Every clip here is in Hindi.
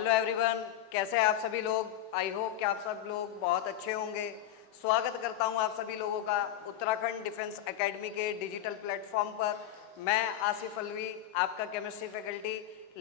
हेलो एवरीवन, कैसे हैं आप सभी लोग। आई होप कि आप सब लोग बहुत अच्छे होंगे। स्वागत करता हूं आप सभी लोगों का उत्तराखंड डिफेंस एकेडमी के डिजिटल प्लेटफॉर्म पर। मैं आसिफ अलवी, आपका केमिस्ट्री फैकल्टी,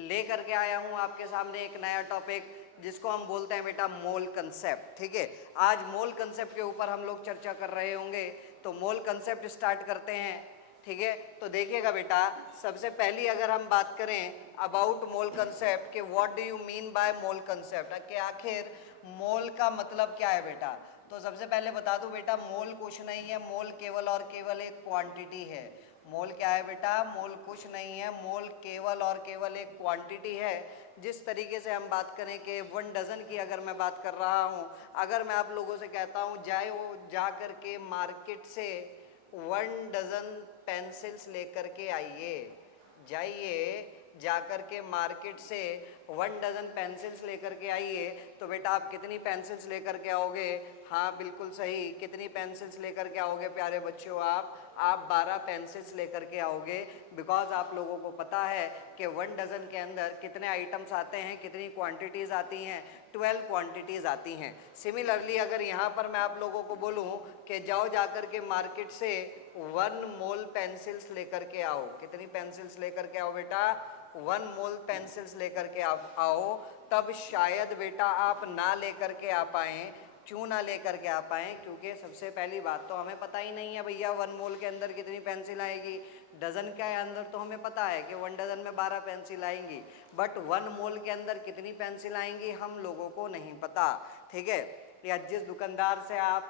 लेकर के आया हूं आपके सामने एक नया टॉपिक जिसको हम बोलते हैं बेटा मोल कंसेप्ट। ठीक है, आज मोल कंसेप्ट के ऊपर हम लोग चर्चा कर रहे होंगे। तो मोल कंसेप्ट स्टार्ट करते हैं। ठीक है, तो देखिएगा बेटा, सबसे पहली अगर हम बात करें अबाउट मोल कंसेप्ट कि what do you mean by mole concept, कि आखिर मोल का मतलब क्या है बेटा। तो सबसे पहले बता दूं बेटा, मोल कुछ नहीं है, मोल केवल और केवल एक क्वांटिटी है। मोल क्या है बेटा, मोल कुछ नहीं है, मोल केवल और केवल एक क्वांटिटी है। जिस तरीके से हम बात करें कि 1 डजन की अगर मैं बात कर रहा हूं, अगर मैं आप लोगों से कहता हूं जा कर के मार्केट से 1 डजन पेंसिल्स लेकर के आइए, जाइए जाकर के मार्केट से 1 डजन पेंसिल्स लेकर के आइए, तो बेटा आप कितनी पेंसिल्स लेकर के आओगे। हाँ बिल्कुल सही, कितनी पेंसिल्स लेकर के आओगे प्यारे बच्चों, आप 12 पेंसिल्स लेकर के आओगे। बिकॉज आप लोगों को पता है कि 1 डजन के अंदर कितने आइटम्स आते हैं, कितनी क्वांटिटीज़ आती हैं, 12 क्वांटिटीज़ आती हैं। सिमिलरली अगर यहाँ पर मैं आप लोगों को बोलूँ कि जाओ जाकर के मार्केट से 1 मोल पेंसिल्स लेकर के आओ, कितनी पेंसिल्स लेकर के आओ बेटा, 1 मोल पेंसिल्स लेकर के आप आओ, तब शायद बेटा आप ना लेकर के आ पाएँ। क्यों ना लेकर के आ पाएँ, क्योंकि सबसे पहली बात तो हमें पता ही नहीं है भैया 1 मोल के अंदर कितनी पेंसिल आएगी। डजन के अंदर तो हमें पता है कि 1 डजन में 12 पेंसिल आएंगी, बट 1 मोल के अंदर कितनी पेंसिल आएंगी हम लोगों को नहीं पता। ठीक है, या जिस दुकानदार से आप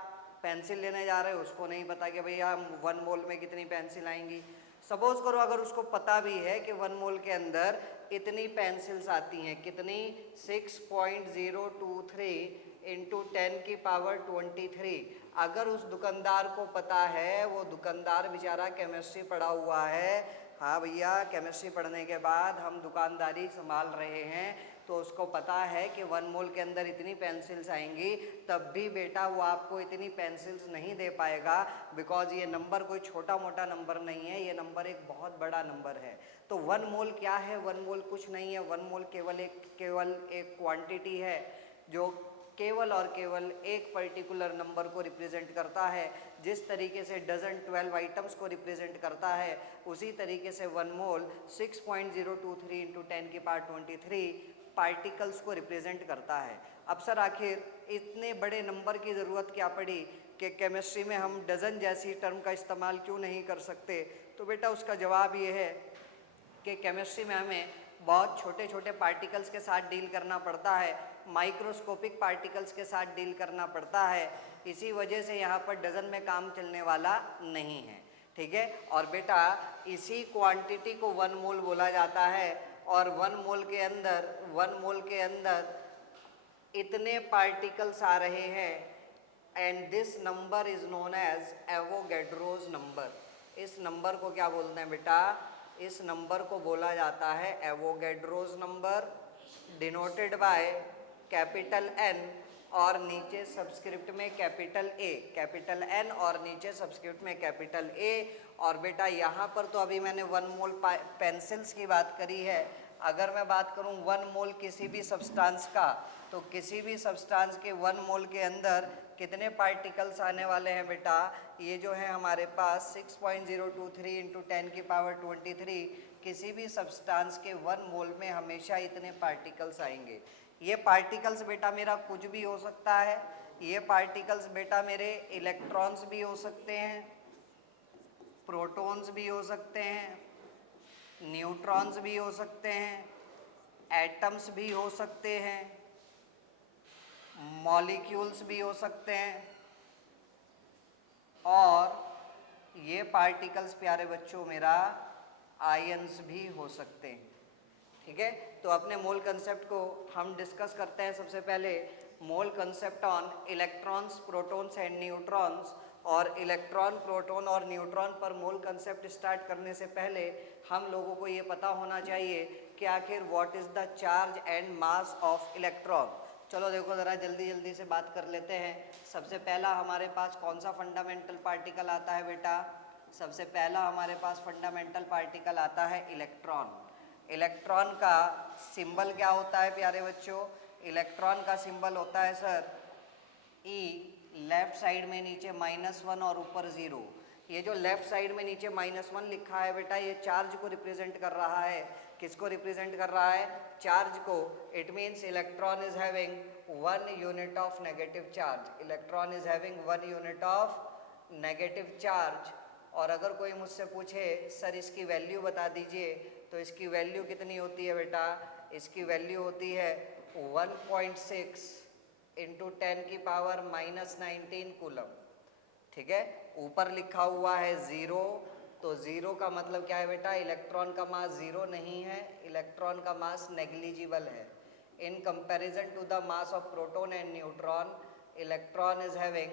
पेंसिल लेने जा रहे हो उसको नहीं पता कि भैया 1 मोल में कितनी पेंसिल आएंगी। सपोज करो अगर उसको पता भी है कि 1 मोल के अंदर इतनी पेंसिल्स आती हैं, कितनी 6.023 इंटू 10 की पावर 23। अगर उस दुकानदार को पता है, वो दुकानदार बेचारा केमिस्ट्री पढ़ा हुआ है, हाँ भैया केमिस्ट्री पढ़ने के बाद हम दुकानदारी संभाल रहे हैं, तो उसको पता है कि 1 मोल के अंदर इतनी पेंसिल्स आएंगी, तब भी बेटा वो आपको इतनी पेंसिल्स नहीं दे पाएगा। बिकॉज ये नंबर कोई छोटा मोटा नंबर नहीं है, ये नंबर एक बहुत बड़ा नंबर है। तो 1 मोल क्या है, 1 मोल कुछ नहीं है, 1 मोल केवल एक क्वांटिटी है जो केवल और केवल एक पर्टिकुलर नंबर को रिप्रेजेंट करता है। जिस तरीके से डजन 12 आइटम्स को रिप्रेजेंट करता है, उसी तरीके से 1 मोल 6.023 इंटू 10 की पावर 23 पार्टिकल्स को रिप्रेजेंट करता है। अब सर आखिर इतने बड़े नंबर की ज़रूरत क्या पड़ी कि केमिस्ट्री में हम डजन जैसी टर्म का इस्तेमाल क्यों नहीं कर सकते। तो बेटा उसका जवाब ये है कि केमिस्ट्री में हमें बहुत छोटे छोटे पार्टिकल्स के साथ डील करना पड़ता है, माइक्रोस्कोपिक पार्टिकल्स के साथ डील करना पड़ता है। इसी वजह से यहाँ पर डजन में काम चलने वाला नहीं है। ठीक है, और बेटा इसी क्वांटिटी को 1 मोल बोला जाता है, और 1 मोल के अंदर इतने पार्टिकल्स आ रहे हैं, and this number is known as Avogadro's number. इस नंबर को क्या बोलते हैं बेटा, इस नंबर को बोला जाता है Avogadro's number, denoted by capital N और नीचे सब्सक्रिप्ट में कैपिटल एन और नीचे सब्सक्रिप्ट में कैपिटल ए। और बेटा यहाँ पर तो अभी मैंने 1 मोल पेंसिल्स की बात करी है। अगर मैं बात करूँ 1 मोल किसी भी सब्सटेंस का, तो किसी भी सब्सटेंस के 1 मोल के अंदर कितने पार्टिकल्स आने वाले हैं बेटा, ये जो है हमारे पास 6.023 इंटू 10 की पावर 23। किसी भी सब्सटेंस के 1 मोल में हमेशा इतने पार्टिकल्स आएंगे। ये पार्टिकल्स बेटा मेरा कुछ भी हो सकता है, ये पार्टिकल्स बेटा मेरे इलेक्ट्रॉन्स भी हो सकते हैं, प्रोटॉन्स भी हो सकते हैं, न्यूट्रॉन्स भी हो सकते हैं, एटम्स भी हो सकते हैं, मॉलिक्यूल्स भी हो सकते हैं, और ये पार्टिकल्स प्यारे बच्चों मेरा आयंस भी हो सकते हैं। ठीक है, तो अपने मोल कंसेप्ट को हम डिस्कस करते हैं। सबसे पहले मोल concept on electrons, protons and neutrons. और इलेक्ट्रॉन, प्रोटॉन और न्यूट्रॉन पर मोल कंसेप्ट स्टार्ट करने से पहले हम लोगों को ये पता होना चाहिए कि आखिर what is the charge and mass of electron. चलो देखो ज़रा जल्दी जल्दी से बात कर लेते हैं। सबसे पहला हमारे पास कौन सा फंडामेंटल पार्टिकल आता है बेटा, सबसे पहला हमारे पास फंडामेंटल पार्टिकल आता है इलेक्ट्रॉन। इलेक्ट्रॉन का सिंबल क्या होता है प्यारे बच्चों? इलेक्ट्रॉन का सिंबल होता है सर ई, लेफ्ट साइड में नीचे -1 और ऊपर 0। ये जो लेफ्ट साइड में नीचे -1 लिखा है बेटा, ये चार्ज को रिप्रेजेंट कर रहा है। किसको रिप्रेजेंट कर रहा है? चार्ज को। It means electron is having 1 unit of negative charge. Electron is having 1 unit of negative charge. और अगर कोई मुझसे पूछे सर इसकी वैल्यू बता दीजिए, तो इसकी वैल्यू कितनी होती है बेटा? इसकी वैल्यू होती है 1.6 इंटू 10 की पावर -19 कूलम। ठीक है, ऊपर लिखा हुआ है 0, तो 0 का मतलब क्या है बेटा? इलेक्ट्रॉन का मास 0 नहीं है, इलेक्ट्रॉन का मास नेग्लिजिबल है। In comparison to the mass of proton and neutron, electron is having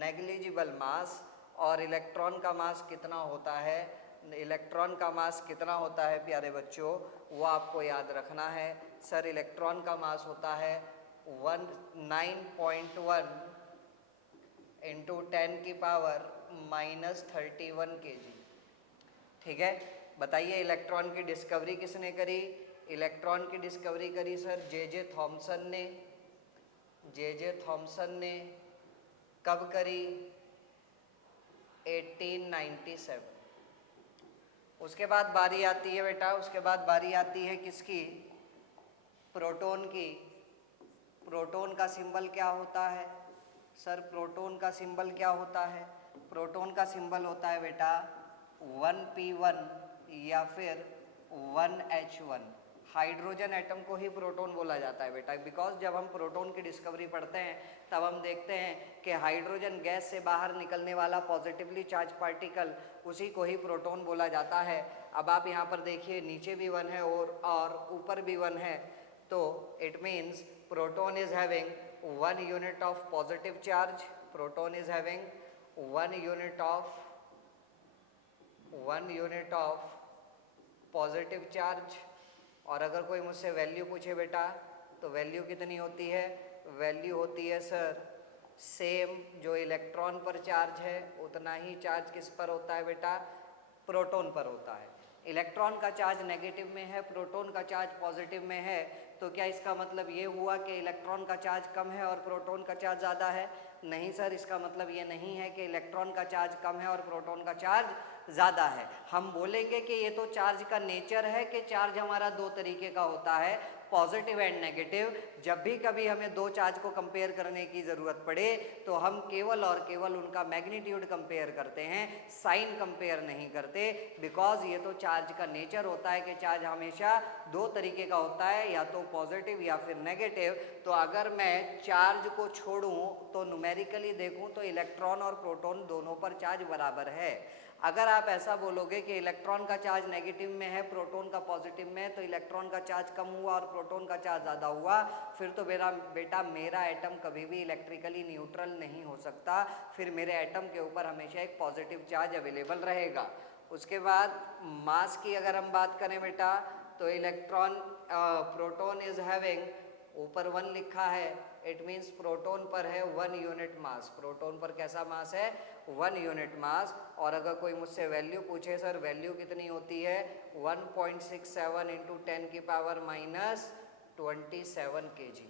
negligible mass. और इलेक्ट्रॉन का मास कितना होता है? इलेक्ट्रॉन का मास कितना होता है प्यारे बच्चों? वो आपको याद रखना है। सर इलेक्ट्रॉन का मास होता है 9.1 इंटू 10 की पावर -31 kg। ठीक है, बताइए इलेक्ट्रॉन की डिस्कवरी किसने करी? इलेक्ट्रॉन की डिस्कवरी करी सर जे थॉमसन ने। जे थॉमसन ने कब करी? 1897। उसके बाद बारी आती है बेटा, उसके बाद बारी आती है किसकी? प्रोटॉन की। प्रोटॉन का सिंबल क्या होता है? सर प्रोटॉन का सिंबल क्या होता है? प्रोटॉन का सिंबल होता है बेटा 1p1 या फिर 1h1। हाइड्रोजन एटम को ही प्रोटॉन बोला जाता है बेटा, बिकॉज जब हम प्रोटॉन की डिस्कवरी पढ़ते हैं तब हम देखते हैं कि हाइड्रोजन गैस से बाहर निकलने वाला पॉजिटिवली चार्ज पार्टिकल, उसी को ही प्रोटॉन बोला जाता है। अब आप यहाँ पर देखिए नीचे भी 1 है और ऊपर भी 1 है, तो it means proton is having 1 unit of positive charge. Proton is having 1 unit of positive charge. और अगर कोई मुझसे वैल्यू पूछे बेटा, तो वैल्यू कितनी होती है? वैल्यू होती है सर सेम, जो इलेक्ट्रॉन पर चार्ज है उतना ही चार्ज किस पर होता है बेटा? प्रोटॉन पर होता है। इलेक्ट्रॉन का चार्ज नेगेटिव में है, प्रोटॉन का चार्ज पॉजिटिव में है, तो क्या इसका मतलब ये हुआ कि इलेक्ट्रॉन का चार्ज कम है और प्रोटॉन का चार्ज ज़्यादा है? नहीं सर, इसका मतलब ये नहीं है कि इलेक्ट्रॉन का चार्ज कम है और प्रोटॉन का चार्ज ज़्यादा है। हम बोलेंगे कि ये तो चार्ज का नेचर है कि चार्ज हमारा दो तरीके का होता है, पॉजिटिव एंड नेगेटिव। जब भी कभी हमें दो चार्ज को कंपेयर करने की ज़रूरत पड़े तो हम केवल और केवल उनका मैग्नीट्यूड कंपेयर करते हैं, साइन कंपेयर नहीं करते, बिकॉज ये तो चार्ज का नेचर होता है कि चार्ज हमेशा दो तरीके का होता है, या तो पॉजिटिव या फिर नेगेटिव। तो अगर मैं चार्ज को छोड़ूं तो न्यूमेरिकली देखूं तो इलेक्ट्रॉन और प्रोटॉन दोनों पर चार्ज बराबर है। अगर आप ऐसा बोलोगे कि इलेक्ट्रॉन का चार्ज नेगेटिव में है, प्रोटॉन का पॉजिटिव में है, तो इलेक्ट्रॉन का चार्ज कम हुआ और प्रोटॉन का चार्ज ज़्यादा हुआ, फिर तो मेरा एटम कभी भी इलेक्ट्रिकली न्यूट्रल नहीं हो सकता। फिर मेरे एटम के ऊपर हमेशा एक पॉजिटिव चार्ज अवेलेबल रहेगा। उसके बाद मास की अगर हम बात करें बेटा, तो प्रोटॉन इज हैविंग, ऊपर 1 लिखा है, इट मीन्स प्रोटॉन पर है 1 यूनिट मास। प्रोटॉन पर कैसा मास है? 1 यूनिट मास। और अगर कोई मुझसे वैल्यू पूछे सर वैल्यू कितनी होती है? 1.67 इंटू 10 की पावर -27 kg।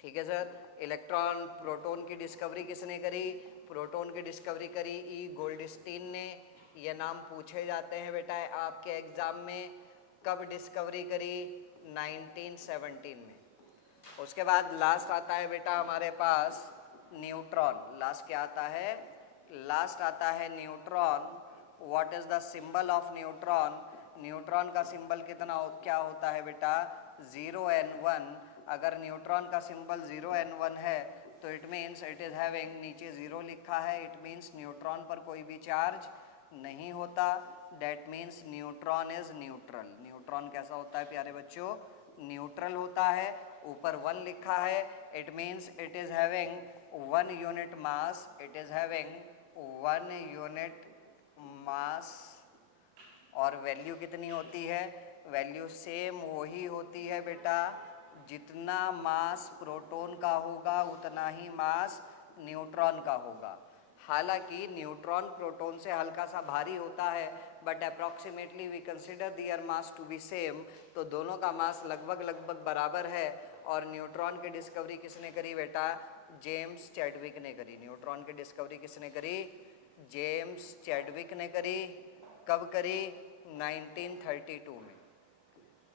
ठीक है सर। इलेक्ट्रॉन प्रोटॉन की डिस्कवरी किसने करी? प्रोटॉन की डिस्कवरी करी ई गोल्डस्टीन ने। ये नाम पूछे जाते हैं बेटा आपके एग्जाम में। कब डिस्कवरी करी? 1917 में। उसके बाद लास्ट आता है बेटा हमारे पास न्यूट्रॉन। लास्ट क्या आता है? लास्ट आता है neutron. What is the symbol of neutron? Neutron का सिंबल क्या होता है बेटा? 0n1। अगर न्यूट्रॉन का सिंबल 0n1 है तो it means it is having, नीचे 0 लिखा है, इट मीन्स न्यूट्रॉन पर कोई भी चार्ज नहीं होता। That means neutron is neutral. Neutron कैसा होता है प्यारे बच्चों? न्यूट्रल होता है। ऊपर 1 लिखा है, it means it is having 1 unit mass. It is having 1 unit mass. और वैल्यू कितनी होती है? वैल्यू सेम वही होती है बेटा, जितना मास प्रोटॉन का होगा उतना ही मास न्यूट्रॉन का होगा। हालांकि न्यूट्रॉन प्रोटॉन से हल्का सा भारी होता है, but approximately we consider their mass to be same, तो दोनों का मास लगभग लगभग बराबर है। और न्यूट्रॉन की डिस्कवरी किसने करी बेटा? जेम्स चैडविक ने करी। न्यूट्रॉन की डिस्कवरी किसने करी? जेम्स चैडविक ने करी। कब करी? 1932 में।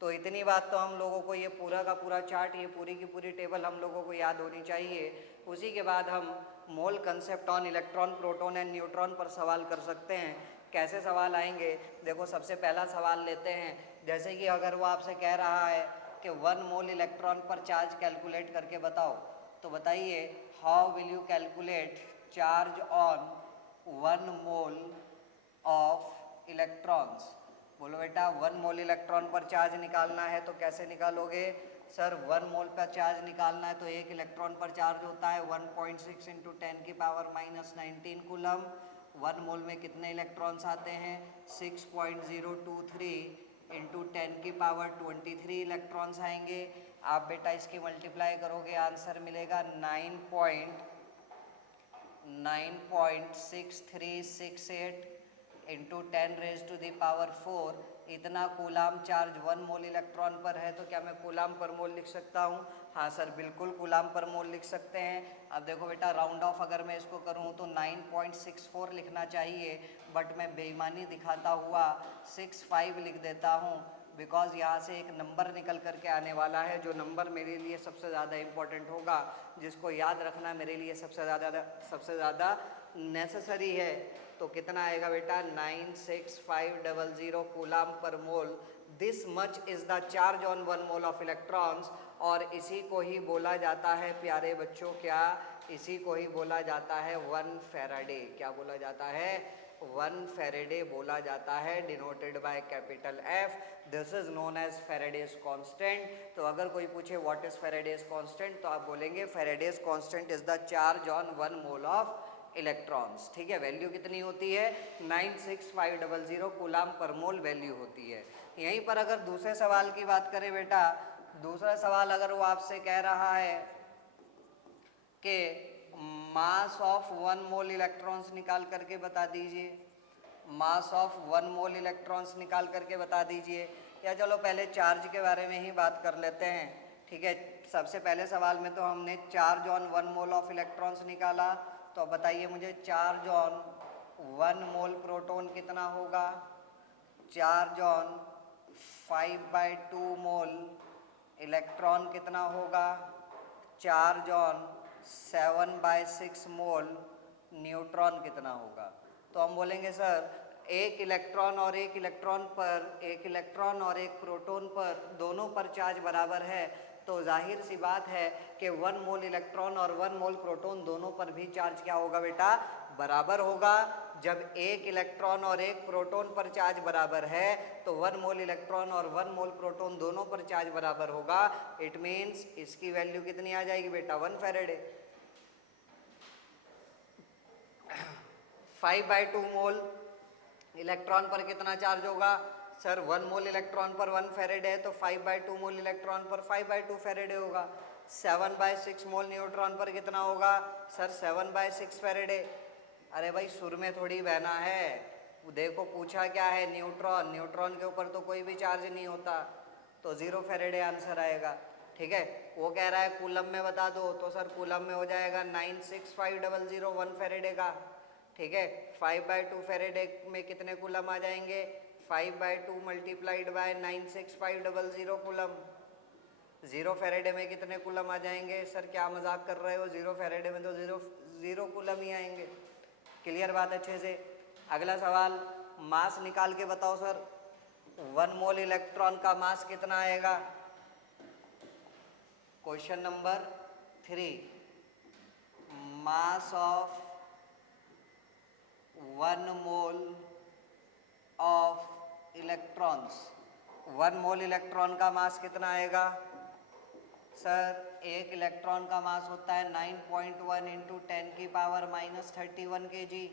तो इतनी बात तो हम लोगों को, ये पूरा का पूरा चार्ट, ये पूरी की पूरी टेबल हम लोगों को याद होनी चाहिए। उसी के बाद हम मोल concept on electron proton and neutron पर सवाल कर सकते हैं। कैसे सवाल आएंगे? देखो, सबसे पहला सवाल लेते हैं। जैसे कि अगर वो आपसे कह रहा है कि 1 मोल इलेक्ट्रॉन पर चार्ज कैलकुलेट करके बताओ, तो बताइए how will you calculate charge on 1 mole of electrons. बोलो बेटा, 1 मोल इलेक्ट्रॉन पर चार्ज निकालना है तो कैसे निकालोगे? सर 1 मोल पर चार्ज निकालना है तो एक इलेक्ट्रॉन पर चार्ज होता है 1.6 इंटू 10 की पावर -19 कूलम। 1 मोल में कितने इलेक्ट्रॉन्स आते हैं? 6.023 इंटू 10 की पावर 23 इलेक्ट्रॉन्स आएंगे। आप बेटा इसकी मल्टीप्लाई करोगे, आंसर मिलेगा 9.6368 इंटू 10⁻⁴। इतना कूलाम चार्ज 1 मोल इलेक्ट्रॉन पर है, तो क्या मैं कूलाम पर मोल लिख सकता हूँ? हाँ सर, बिल्कुल कूलाम पर मोल लिख सकते हैं। अब देखो बेटा, राउंड ऑफ अगर मैं इसको करूँ तो 9.64 लिखना चाहिए, बट मैं बेईमानी दिखाता हुआ 65 लिख देता हूँ, बिकॉज यहाँ से एक नंबर निकल करके आने वाला है, जो नंबर मेरे लिए सबसे ज़्यादा इम्पोर्टेंट होगा, जिसको याद रखना मेरे लिए सबसे ज़्यादा नेसेसरी है। तो कितना आएगा बेटा? 96500 कूलाम पर mole. This much is the charge on 1 mole of electrons. और इसी को ही बोला जाता है प्यारे बच्चों, क्या? इसी को ही बोला जाता है 1 फैराडे। क्या बोला जाता है? 1 फैराडे बोला जाता है, denoted by capital F। This is known as Faraday's constant. तो अगर कोई पूछे व्हाट इज फैराडेज कांस्टेंट, तो आप बोलेंगे Faraday's constant is the charge on 1 mole of electrons. ठीक है, वैल्यू कितनी होती है? 96500 कूलाम पर मोल वैल्यू होती है। यहीं पर अगर दूसरे सवाल की बात करें बेटा, दूसरा सवाल अगर वो आपसे कह रहा है कि मास ऑफ 1 मोल इलेक्ट्रॉन्स निकाल करके बता दीजिए, मास ऑफ 1 मोल इलेक्ट्रॉन्स निकाल करके बता दीजिए, या चलो पहले चार्ज के बारे में ही बात कर लेते हैं। ठीक है, सबसे पहले सवाल में तो हमने charge on 1 mole of electrons निकाला, तो अब बताइए मुझे चार्ज ऑन 1 मोल प्रोटॉन कितना होगा? चार्ज ऑन 5/2 मोल इलेक्ट्रॉन कितना होगा? चार्ज ऑन 7/6 मोल न्यूट्रॉन कितना होगा? तो हम बोलेंगे सर, एक इलेक्ट्रॉन और एक प्रोटॉन पर दोनों पर चार्ज बराबर है, तो जाहिर सी बात है कि 1 मोल इलेक्ट्रॉन और 1 मोल प्रोटॉन दोनों पर भी चार्ज क्या होगा बेटा? बराबर होगा। जब एक इलेक्ट्रॉन और एक प्रोटॉन पर चार्ज बराबर है, तो 1 मोल इलेक्ट्रॉन और 1 मोल प्रोटॉन दोनों पर चार्ज बराबर होगा। इट मीन्स इसकी वैल्यू कितनी आ जाएगी बेटा? 1 फैराडे। 5/2 मोल इलेक्ट्रॉन पर कितना चार्ज होगा? सर 1 मोल इलेक्ट्रॉन पर 1 फैराडे है, तो 5/2 मोल इलेक्ट्रॉन पर 5/2 फैराडे होगा। 7/6 मोल न्यूट्रॉन पर कितना होगा? Sir 7/6 Faraday. अरे भाई, सुर में थोड़ी बहना है। देखो पूछा क्या है? न्यूट्रॉन। न्यूट्रॉन के ऊपर तो कोई भी चार्ज नहीं होता, तो 0 फैराडे आंसर आएगा। ठीक है, वो कह रहा है कूलम में बता दो, तो सर कूलम में हो जाएगा 96500 1 फैराडे का। ठीक है, 5/2 फैराडे में कितने कूलम आ जाएंगे? 5/2 मल्टीप्लाइड बाय 96500 कूलम। 0 फैराडे में कितने कूलम आ जाएंगे? सर क्या मजाक कर रहे हो? 0 फैराडे में तो जीरो कूलम ही आएंगे। क्लियर बात अच्छे से? अगला सवाल, मास निकाल के बताओ सर। 1 मोल इलेक्ट्रॉन का मास कितना आएगा? Question number 3, mass of 1 mole of electrons. 1 mole electron का मास कितना आएगा? सर एक इलेक्ट्रॉन का मास होता है 9.1 इंटू 10 की पावर -31 kg।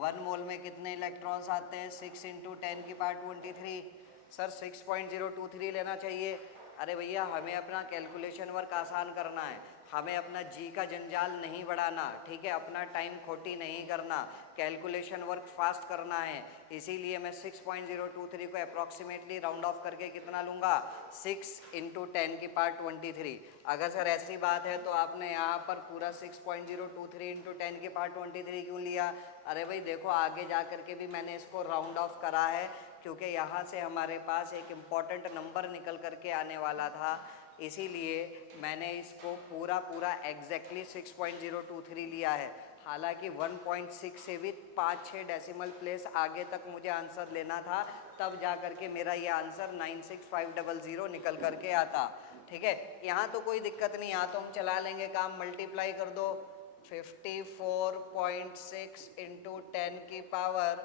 1 मोल में कितने इलेक्ट्रॉन्स आते हैं? 6 इंटू 10 की पावर 23। सर 6.023 लेना चाहिए। अरे भैया हमें अपना कैलकुलेशन वर्क आसान करना है, हमें अपना जी का जंजाल नहीं बढ़ाना, ठीक है, अपना टाइम खोटी नहीं करना, कैलकुलेशन वर्क फास्ट करना है। इसीलिए मैं 6.023 को अप्रॉक्सीमेटली राउंड ऑफ करके कितना लूँगा, 6 इंटू 10 की पावर 23। अगर सर ऐसी बात है तो आपने यहाँ पर पूरा 6.023 इंटू 10 की पावर 23 क्यों लिया? अरे भाई देखो आगे जा करके भी मैंने इसको राउंड ऑफ करा है, क्योंकि यहाँ से हमारे पास एक इम्पॉर्टेंट नंबर निकल करके आने वाला था, इसीलिए मैंने इसको पूरा एग्जैक्टली 6.023 लिया है। हालांकि 1.6 से भी 5-6 डेसिमल प्लेस आगे तक मुझे आंसर लेना था, तब जा करके मेरा ये आंसर 96500 निकल करके आता। ठीक है, यहाँ तो कोई दिक्कत नहीं, यहाँ तो हम चला लेंगे काम, मल्टीप्लाई कर दो 54.6 इंटू 10 की पावर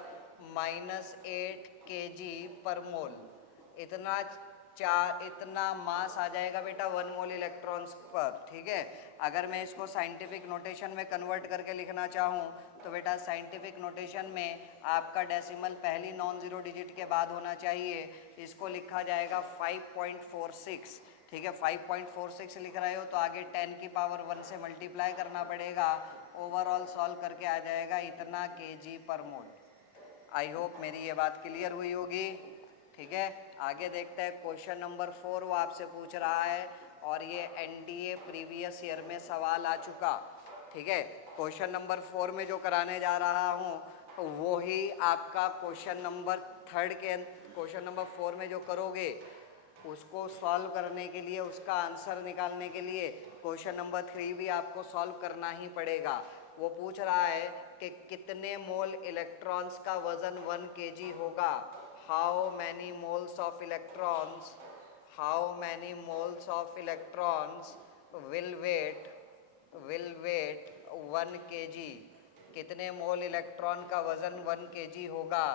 -8 kg पर मोल, इतना मास आ जाएगा बेटा 1 मोल इलेक्ट्रॉन्स पर। ठीक है, अगर मैं इसको साइंटिफिक नोटेशन में कन्वर्ट करके लिखना चाहूँ तो बेटा साइंटिफिक नोटेशन में आपका डेसिमल पहली नॉन ज़ीरो डिजिट के बाद होना चाहिए, इसको लिखा जाएगा 5.46। ठीक है, 5.46 लिख रहे हो तो आगे 10 की पावर 1 से मल्टीप्लाई करना पड़ेगा, ओवरऑल सॉल्व करके आ जाएगा इतना kg पर मोल। आई होप मेरी ये बात क्लियर हुई होगी। ठीक है, आगे देखते हैं क्वेश्चन नंबर 4, वो आपसे पूछ रहा है और ये एनडीए प्रीवियस ईयर में सवाल आ चुका। ठीक है, क्वेश्चन नंबर 4 में जो कराने जा रहा हूँ वो ही आपका क्वेश्चन नंबर 3 के क्वेश्चन नंबर 4 में जो करोगे उसको सॉल्व करने के लिए, उसका आंसर निकालने के लिए क्वेश्चन नंबर 3 भी आपको सॉल्व करना ही पड़ेगा। वो पूछ रहा है कि कितने मोल इलेक्ट्रॉन्स का वजन 1 kg होगा। How many moles of electrons will weigh 1 kg। कितने मोल इलेक्ट्रॉन का वजन 1 kg होगा।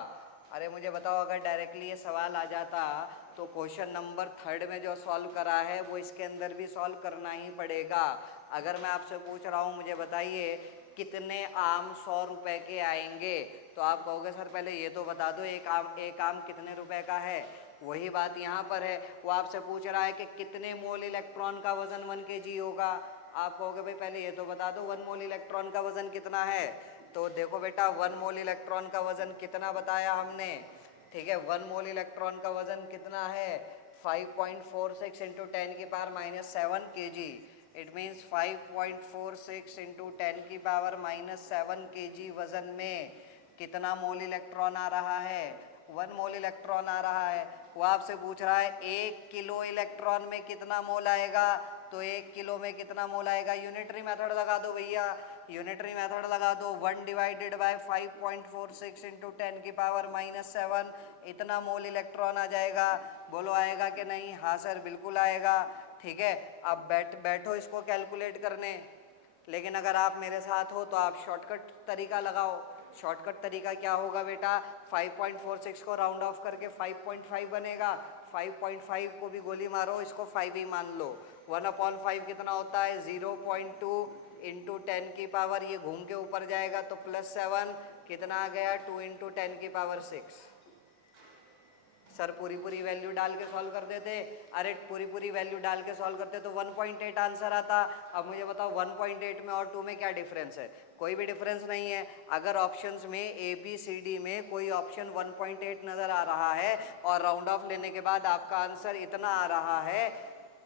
अरे मुझे बताओ, अगर डायरेक्टली ये सवाल आ जाता तो क्वेश्चन नंबर 3 में जो सॉल्व करा है वो इसके अंदर भी सॉल्व करना ही पड़ेगा। अगर मैं आपसे पूछ रहा हूँ मुझे बताइए कितने आम 100 रुपए के आएंगे, तो आप कहोगे सर पहले ये तो बता दो एक आम कितने रुपए का है। वही बात यहाँ पर है, वो आपसे पूछ रहा है कि कितने मोल इलेक्ट्रॉन का वजन 1 kg होगा। आप कहोगे भाई पहले ये तो बता दो 1 मोल इलेक्ट्रॉन का वजन कितना है। तो देखो बेटा 1 मोल इलेक्ट्रॉन का वजन कितना बताया हमने। ठीक है, 1 मोल इलेक्ट्रॉन का वजन कितना है, 5.46 इंटू 10 की power -7 kg। It means 5.46 into 10 की पावर -7 kg वजन में कितना मोल इलेक्ट्रॉन आ रहा है, 1 मोल इलेक्ट्रॉन आ रहा है। वो आपसे पूछ रहा है 1 किलो इलेक्ट्रॉन में कितना मोल आएगा, तो 1 किलो में कितना मोल आएगा, यूनिटरी मेथड लगा दो भैया, यूनिटरी मेथड लगा दो, 1 डिवाइडेड बाय 5.46 इंटू 10 की पावर -7, इतना मोल इलेक्ट्रॉन आ जाएगा। बोलो आएगा कि नहीं? हाँ सर बिल्कुल आएगा। ठीक है, अब बैठो इसको कैलकुलेट करने, लेकिन अगर आप मेरे साथ हो तो आप शॉर्टकट तरीका लगाओ। शॉर्टकट तरीका क्या होगा बेटा, 5.46 को राउंड ऑफ करके 5.5 बनेगा, 5.5 को भी गोली मारो, इसको 5 ही मान लो। 1/5 कितना होता है, 0.2 इंटू 10 की पावर, ये घूम के ऊपर जाएगा तो +7, कितना आ गया 2 इंटू 10 की पावर 6। सर पूरी वैल्यू डाल के सॉल्व कर देते, अरे पूरी वैल्यू डाल के सॉल्व करते तो 1.8 आंसर आता। अब मुझे बताओ 1.8 में और 2 में क्या डिफरेंस है, कोई भी डिफरेंस नहीं है। अगर ऑप्शंस में ABCD में कोई ऑप्शन 1.8 नज़र आ रहा है और राउंड ऑफ लेने के बाद आपका आंसर इतना आ रहा है,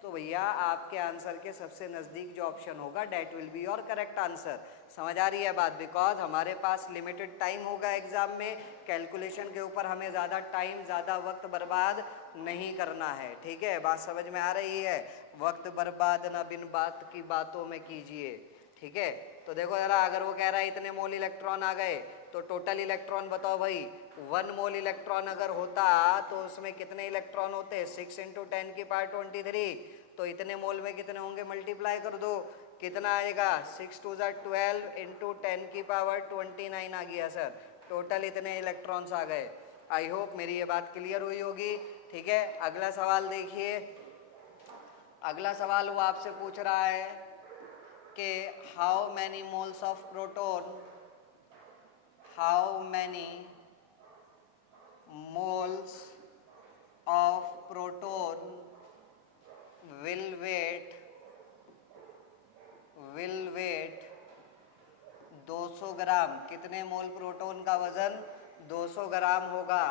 तो भैया आपके आंसर के सबसे नज़दीक जो ऑप्शन होगा that will be your correct answer. समझ आ रही है बात? बिकॉज हमारे पास लिमिटेड टाइम होगा एग्जाम में, कैलकुलेशन के ऊपर हमें ज़्यादा टाइम ज़्यादा वक्त बर्बाद नहीं करना है। ठीक है, बात समझ में आ रही है? वक्त बर्बाद ना बिन बात की बातों में कीजिए। ठीक है, तो देखो जरा, अगर वो कह रहा है इतने मोल इलेक्ट्रॉन आ गए तो टोटल इलेक्ट्रॉन बताओ भाई। 1 मोल इलेक्ट्रॉन अगर होता तो उसमें कितने इलेक्ट्रॉन होते, 6 इंटू 10 की पावर 23, तो इतने मोल में कितने होंगे, मल्टीप्लाई कर दो, कितना आएगा 6 2 12 इंटू 10 की पावर 29 आ गया सर, टोटल इतने इलेक्ट्रॉन्स आ गए। आई होप मेरी ये बात क्लियर हुई होगी। ठीक है, अगला सवाल देखिए। अगला सवाल वो आपसे पूछ रहा है कि how many moles of proton, how many moles of proton कितने मोल प्रोटॉन का वजन 200 ग्राम होगा।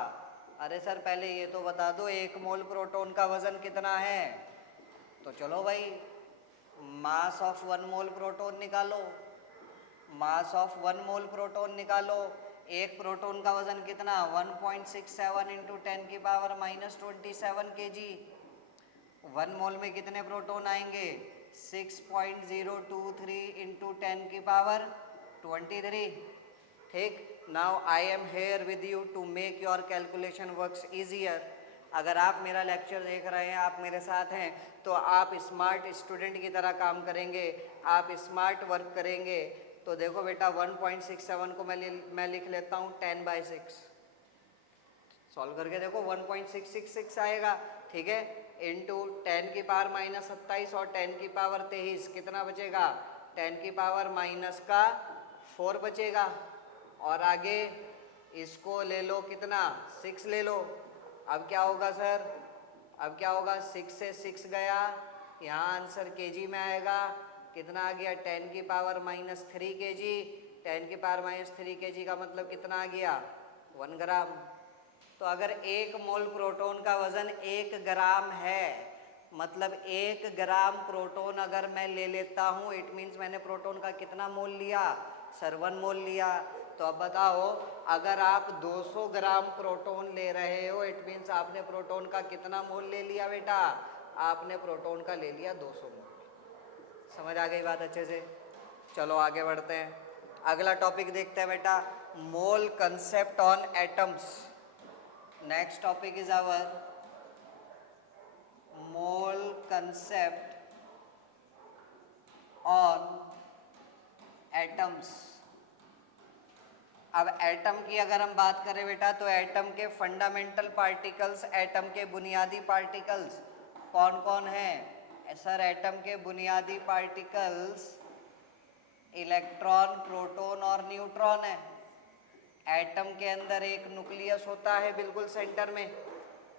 अरे सर पहले ये तो बता दो 1 मोल प्रोटॉन का वजन कितना है। तो चलो भाई मास ऑफ 1 मोल प्रोटॉन निकालो, मास ऑफ 1 मोल प्रोटॉन निकालो। एक प्रोटॉन का वजन कितना 1.67 इंटू 10 की पावर -27 kg। 1 मोल में कितने प्रोटॉन आएंगे 6.023 इंटू 10 की पावर 23। ठीक, now I am here with you to make your calculation works easier. अगर आप मेरा लेक्चर देख रहे हैं, आप मेरे साथ हैं, तो आप स्मार्ट स्टूडेंट की तरह काम करेंगे, आप स्मार्ट वर्क करेंगे। तो देखो बेटा 1.67 को मैं लिख लेता हूँ 10/6। सॉल्व करके देखो 1.666 आएगा। ठीक है, इंटू 10 की पावर -27 और 10 की पावर 23 कितना बचेगा 10 की पावर -4 बचेगा। और आगे इसको ले लो कितना 6 ले लो। अब क्या होगा सर, अब क्या होगा 6 से 6 गया, यहाँ आंसर केजी में आएगा। कितना आ गया 10 की पावर -3 kg। 10 की पावर -3 kg का मतलब कितना आ गया 1 ग्राम। तो अगर 1 मोल प्रोटॉन का वजन 1 ग्राम है, मतलब 1 ग्राम प्रोटॉन अगर मैं ले लेता हूँ, इट मीन्स मैंने प्रोटॉन का कितना मोल लिया सर 1 मोल लिया। तो अब बताओ अगर आप 200 ग्राम प्रोटॉन ले रहे हो, इट मीन्स आपने प्रोटॉन का कितना मोल ले लिया बेटा, आपने प्रोटॉन का ले लिया 200 मोल। समझ आ गई बात अच्छे से। चलो आगे बढ़ते हैं, अगला टॉपिक देखते हैं बेटा, mole concept on atoms. Next topic is our mole concept on atoms. अब एटम की अगर हम बात करें बेटा, तो एटम के फंडामेंटल पार्टिकल्स, एटम के बुनियादी पार्टिकल्स कौन कौन हैं सर। एटम के बुनियादी पार्टिकल्स इलेक्ट्रॉन, प्रोटॉन और न्यूट्रॉन है। एटम के अंदर एक न्यूक्लियस होता है बिल्कुल सेंटर में,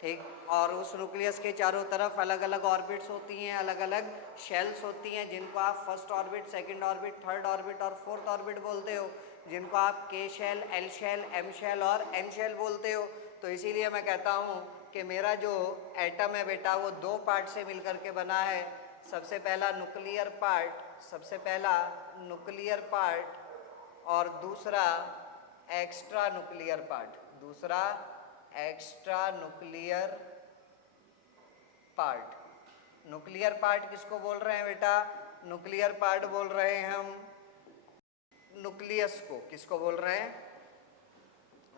ठीक, और उस न्यूक्लियस के चारों तरफ अलग अलग ऑर्बिट्स होती हैं, अलग अलग शेल्स होती हैं, जिनको आप first orbit, second orbit, third orbit और फोर्थ ऑर्बिट बोलते हो, जिनको आप K shell, L shell, M shell और एन शेल बोलते हो। तो इसीलिए मैं कहता हूँ कि मेरा जो एटम है बेटा वो 2 पार्ट से मिलकर के बना है। सबसे पहला न्यूक्लियर पार्ट, सबसे पहला न्यूक्लियर पार्ट, और दूसरा एक्स्ट्रा न्यूक्लियर पार्ट, दूसरा extra nuclear part. Nuclear part किसको बोल रहे हैं बेटा, न्यूक्लियर पार्ट बोल रहे हैं हम न्यूक्लियस को। किसको बोल रहे हैं,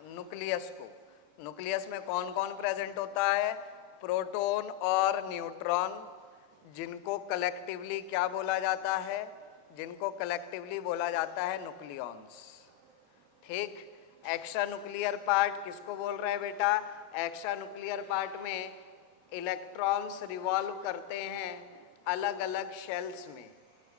न्यूक्लियस को। न्यूक्लियस में कौन कौन प्रेजेंट होता है, प्रोटॉन और न्यूट्रॉन, जिनको कलेक्टिवली क्या बोला जाता है, जिनको कलेक्टिवली बोला जाता है न्यूक्लियॉन्स। ठीक, एक्स्ट्रा न्यूक्लियर पार्ट किसको बोल रहे हैं बेटा, एक्स्ट्रा न्यूक्लियर पार्ट में इलेक्ट्रॉन्स रिवॉल्व करते हैं अलग अलग शेल्स में।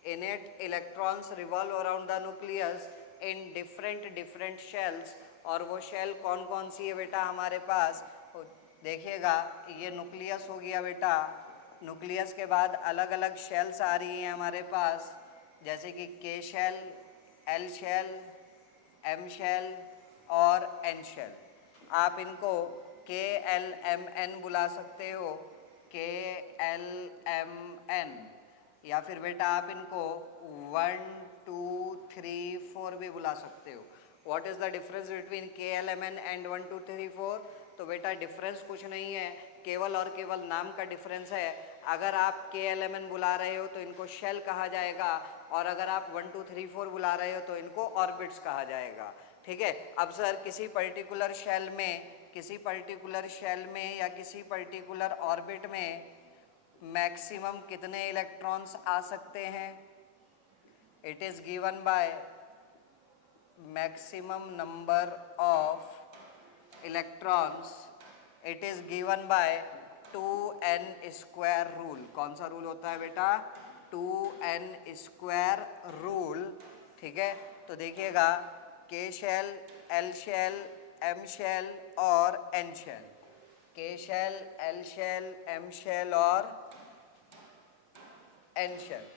इनेट electrons revolve around the nucleus in different shells. और वो शेल कौन कौन सी है बेटा हमारे पास, देखिएगा ये न्यूक्लियस हो गया बेटा। न्यूक्लियस के बाद अलग अलग शेल्स आ रही हैं हमारे पास, जैसे कि K shell, L shell, M shell और एन शेल। आप इनको के एल एम एन बुला सकते हो, के एल एम एन, या फिर बेटा आप इनको 1 2 3 4 भी बुला सकते हो। What is the difference between के एल एम एन एंड 1 2 3 4? तो बेटा डिफरेंस कुछ नहीं है, केवल और केवल नाम का डिफरेंस है। अगर आप के एल एम एन बुला रहे हो तो इनको शेल कहा जाएगा, और अगर आप 1 2 3 4 बुला रहे हो तो इनको ऑर्बिट्स कहा जाएगा। ठीक है, अब सर किसी पर्टिकुलर शेल में, किसी पर्टिकुलर शेल में या किसी पर्टिकुलर ऑर्बिट में मैक्सिमम कितने इलेक्ट्रॉन्स आ सकते हैं? It is given by maximum number of electrons, it is given by 2n square rule. कौन सा रूल होता है बेटा, 2n स्क्वायर रूल। ठीक है, तो देखिएगा K shell, L shell, M shell और N shell, K shell, L shell, M shell और एन शेल।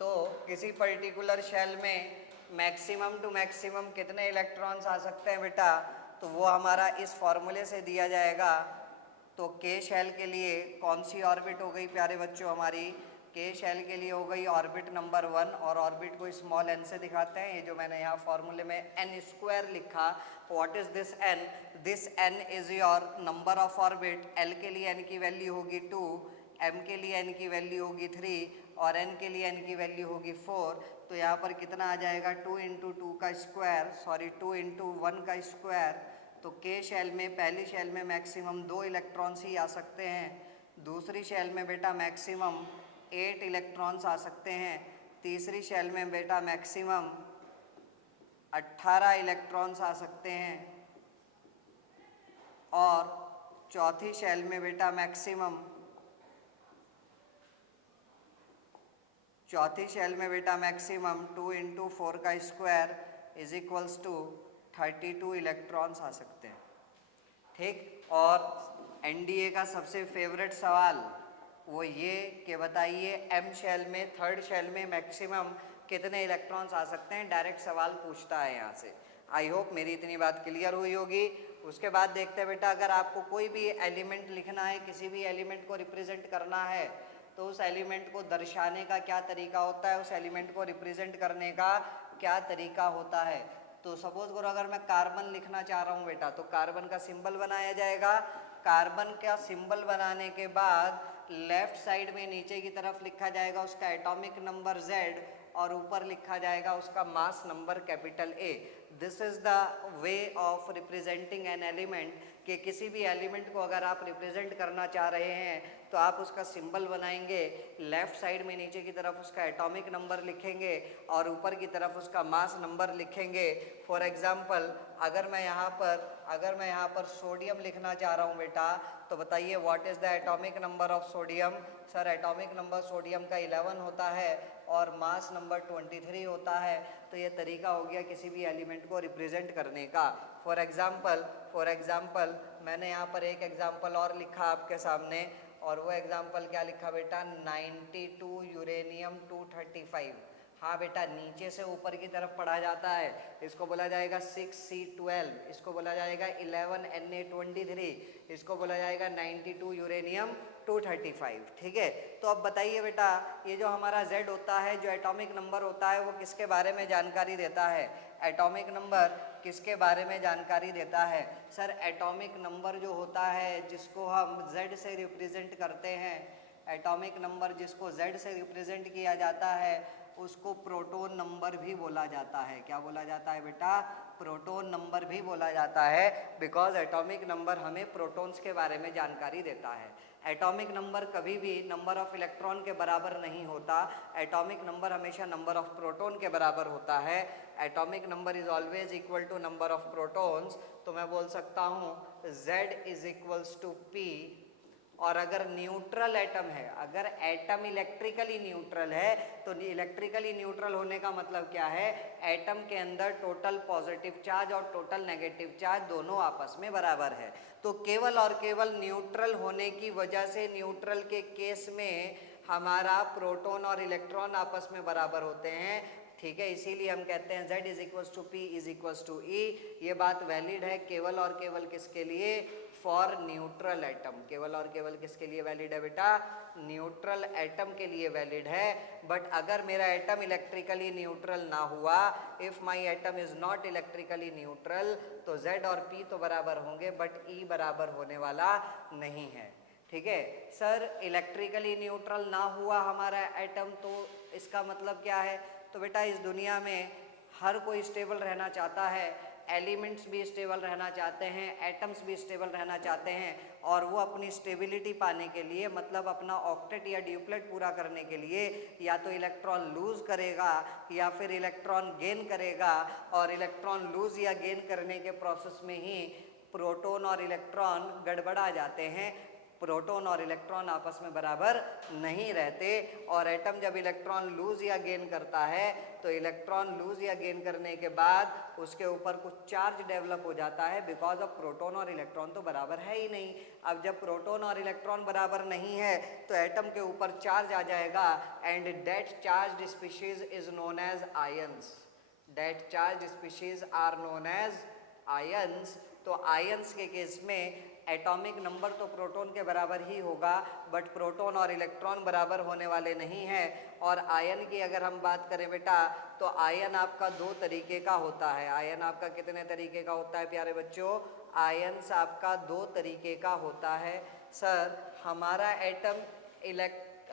तो किसी पर्टिकुलर शेल में मैक्सिमम टू मैक्सिमम कितने इलेक्ट्रॉन्स आ सकते हैं बेटा, तो वो हमारा इस फॉर्मूले से दिया जाएगा। तो के शेल के लिए कौन सी ऑर्बिट हो गई प्यारे बच्चों हमारी, के शेल के लिए हो गई ऑर्बिट नंबर 1, और ऑर्बिट को स्मॉल एन से दिखाते हैं। ये जो मैंने यहाँ फॉर्मूले में एन स्क्वायर लिखा, what is this N is your number of orbit. L के लिए एन की वैल्यू होगी 2, एम के लिए एन की वैल्यू होगी 3 और एन के लिए एन की वैल्यू होगी 4। तो यहाँ पर कितना आ जाएगा 2 इंटू 2 का स्क्वायर, सॉरी 2 इंटू 1 का स्क्वायर। तो के शेल में, पहली शेल में मैक्सिमम 2 इलेक्ट्रॉन्स ही आ सकते हैं। दूसरी शेल में बेटा मैक्सिमम 8 इलेक्ट्रॉन्स आ सकते हैं। तीसरी शेल में बेटा मैक्सिमम 18 इलेक्ट्रॉन्स आ सकते हैं। और चौथी शेल में बेटा मैक्सिमम, चौथी शेल में बेटा मैक्सिमम 2 इंटू 4 का square is equals to 32 electrons आ सकते हैं। ठीक, और एनडीए का सबसे फेवरेट सवाल वो ये कि बताइए एम शेल में, थर्ड शेल में मैक्सिमम कितने इलेक्ट्रॉन्स आ सकते हैं। डायरेक्ट सवाल पूछता है यहाँ से। आई होप मेरी इतनी बात क्लियर हुई होगी। उसके बाद देखते हैं बेटा, अगर आपको कोई भी एलिमेंट लिखना है, किसी भी एलिमेंट को रिप्रेजेंट करना है, तो उस एलिमेंट को दर्शाने का क्या तरीका होता है, उस एलिमेंट को रिप्रेजेंट करने का क्या तरीका होता है। तो सपोज करो अगर मैं कार्बन लिखना चाह रहा हूँ बेटा, तो कार्बन का सिंबल बनाया जाएगा। कार्बन का सिंबल बनाने के बाद लेफ्ट साइड में नीचे की तरफ लिखा जाएगा उसका एटॉमिक नंबर Z, और ऊपर लिखा जाएगा उसका mass number capital A। This is the way of representing an element, कि किसी भी एलिमेंट को अगर आप रिप्रेजेंट करना चाह रहे हैं तो आप उसका सिंबल बनाएंगे, लेफ्ट साइड में नीचे की तरफ उसका एटॉमिक नंबर लिखेंगे और ऊपर की तरफ उसका मास नंबर लिखेंगे। फॉर एग्जांपल अगर मैं यहाँ पर सोडियम लिखना चाह रहा हूँ बेटा, तो बताइए what is the atomic number of sodium. Sir atomic number sodium का 11 होता है और मास नंबर 23 होता है। तो ये तरीका हो गया किसी भी एलिमेंट को रिप्रेजेंट करने का। फॉर एग्जांपल मैंने यहाँ पर एक एग्जांपल और लिखा आपके सामने, और वो एग्जांपल क्या लिखा बेटा, 92 यूरेनियम 235। हाँ बेटा, नीचे से ऊपर की तरफ पढ़ा जाता है, इसको बोला जाएगा 6C12, इसको बोला जाएगा 11Na23, इसको बोला जाएगा 92 यूरेनियम 235। ठीक है, तो अब बताइए बेटा, ये जो हमारा Z होता है, जो एटॉमिक नंबर होता है, वो किसके बारे में जानकारी देता है। एटॉमिक नंबर किसके बारे में जानकारी देता है। सर एटॉमिक नंबर जो होता है जिसको हम Z से रिप्रेजेंट करते हैं, एटॉमिक नंबर जिसको Z से रिप्रेजेंट किया जाता है उसको प्रोटॉन नंबर भी बोला जाता है। क्या बोला जाता है बेटा, प्रोटॉन नंबर भी बोला जाता है, बिकॉज एटॉमिक नंबर हमें प्रोटॉन्स के बारे में जानकारी देता है। एटॉमिक नंबर कभी भी नंबर ऑफ इलेक्ट्रॉन के बराबर नहीं होता, एटॉमिक नंबर हमेशा नंबर ऑफ प्रोटॉन के बराबर होता है। Atomic number is always equal to number of protons. तो मैं बोल सकता हूँ Z is equals to P, और अगर न्यूट्रल एटम है, अगर एटम इलेक्ट्रिकली न्यूट्रल है, तो इलेक्ट्रिकली न्यूट्रल होने का मतलब क्या है, एटम के अंदर टोटल पॉजिटिव चार्ज और टोटल नेगेटिव चार्ज दोनों आपस में बराबर है। तो केवल और केवल न्यूट्रल होने की वजह से न्यूट्रल के केस में हमारा प्रोटॉन और इलेक्ट्रॉन आपस में बराबर होते हैं। ठीक है, इसीलिए हम कहते हैं Z is equals to P is equals to E। ये बात वैलिड है केवल और केवल किसके लिए, फॉर न्यूट्रल एटम। केवल और केवल किसके लिए वैलिड है बेटा, न्यूट्रल एटम के लिए वैलिड है। बट अगर मेरा एटम इलेक्ट्रिकली न्यूट्रल ना हुआ, if my atom is not electrically neutral, तो Z और P तो बराबर होंगे बट E बराबर होने वाला नहीं है। ठीक है सर, इलेक्ट्रिकली न्यूट्रल ना हुआ हमारा एटम, तो इसका मतलब क्या है। तो बेटा इस दुनिया में हर कोई स्टेबल रहना चाहता है, एलिमेंट्स भी स्टेबल रहना चाहते हैं, एटम्स भी स्टेबल रहना चाहते हैं, और वो अपनी स्टेबिलिटी पाने के लिए, मतलब अपना ऑक्टेट या ड्यूप्लेट पूरा करने के लिए या तो इलेक्ट्रॉन लूज करेगा या फिर इलेक्ट्रॉन गेन करेगा, और इलेक्ट्रॉन लूज या गेन करने के प्रोसेस में ही प्रोटॉन और इलेक्ट्रॉन गड़बड़ा जाते हैं। प्रोटॉन और इलेक्ट्रॉन आपस में बराबर नहीं रहते। और एटम जब इलेक्ट्रॉन लूज या गेन करता है तो इलेक्ट्रॉन लूज या गेन करने के बाद उसके ऊपर कुछ चार्ज डेवलप हो जाता है, बिकॉज ऑफ प्रोटॉन और इलेक्ट्रॉन तो बराबर है ही नहीं। अब जब प्रोटॉन और इलेक्ट्रॉन बराबर नहीं है तो एटम के ऊपर चार्ज आ जाएगा, and that charged species is known as ions. That charge species are known as ions. तो आयंस के केस में एटॉमिक नंबर तो प्रोटॉन के बराबर ही होगा, बट प्रोटॉन और इलेक्ट्रॉन बराबर होने वाले नहीं हैं। और आयन की अगर हम बात करें बेटा, तो आयन आपका दो तरीके का होता है। आयन आपका कितने तरीके का होता है प्यारे बच्चों? आयन्स आपका दो तरीके का होता है। सर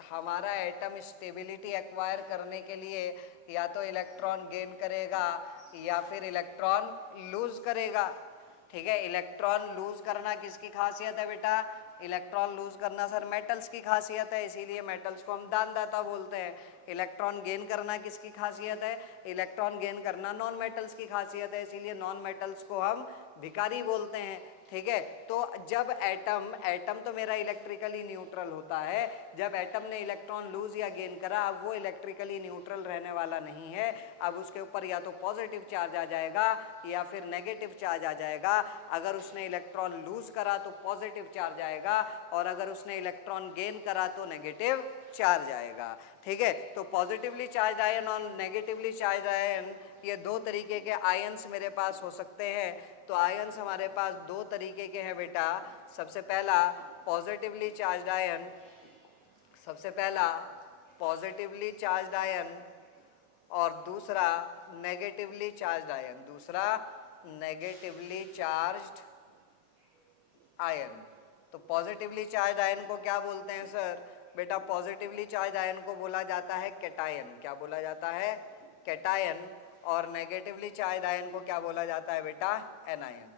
हमारा एटम स्टेबिलिटी एक्वायर करने के लिए या तो इलेक्ट्रॉन गेन करेगा या फिर इलेक्ट्रॉन लूज करेगा। ठीक है, इलेक्ट्रॉन लूज करना किसकी खासियत है बेटा? इलेक्ट्रॉन लूज करना सर मेटल्स की खासियत है, इसीलिए मेटल्स को हम दानदाता बोलते हैं। इलेक्ट्रॉन गेन करना किसकी खासियत है? इलेक्ट्रॉन गेन करना नॉन मेटल्स की खासियत है, इसीलिए नॉन मेटल्स को हम भिखारी बोलते हैं। ठीक है, तो जब एटम तो मेरा इलेक्ट्रिकली न्यूट्रल होता है। जब एटम ने इलेक्ट्रॉन लूज या गेन करा, अब वो इलेक्ट्रिकली न्यूट्रल रहने वाला नहीं है। अब उसके ऊपर या तो पॉजिटिव चार्ज आ जाएगा या फिर नेगेटिव चार्ज आ जाएगा। अगर उसने इलेक्ट्रॉन लूज करा तो पॉजिटिव चार्ज आएगा, और अगर उसने इलेक्ट्रॉन गेन करा तो नेगेटिव चार्ज आएगा। ठीक है, तो पॉजिटिवली चार्ज आयन और नेगेटिवली चार्ज आयन, ये दो तरीके के आयन्स मेरे पास हो सकते हैं। तो आयन्स हमारे पास दो तरीके के हैं बेटा। सबसे पहला पॉजिटिवली चार्ज आयन, सबसे पहला पॉजिटिवली चार्ज आयन, और दूसरा नेगेटिवली चार्ज आयन। दूसरा नेगेटिवली चार्ज्ड आयन। तो पॉजिटिवली चार्ज आयन को क्या बोलते हैं सर? बेटा पॉजिटिवली चार्ज आयन को बोला जाता है कैटायन। क्या बोला जाता है? कैटायन। और नेगेटिवली चार्ज आयन को क्या बोला जाता है बेटा? एनायन।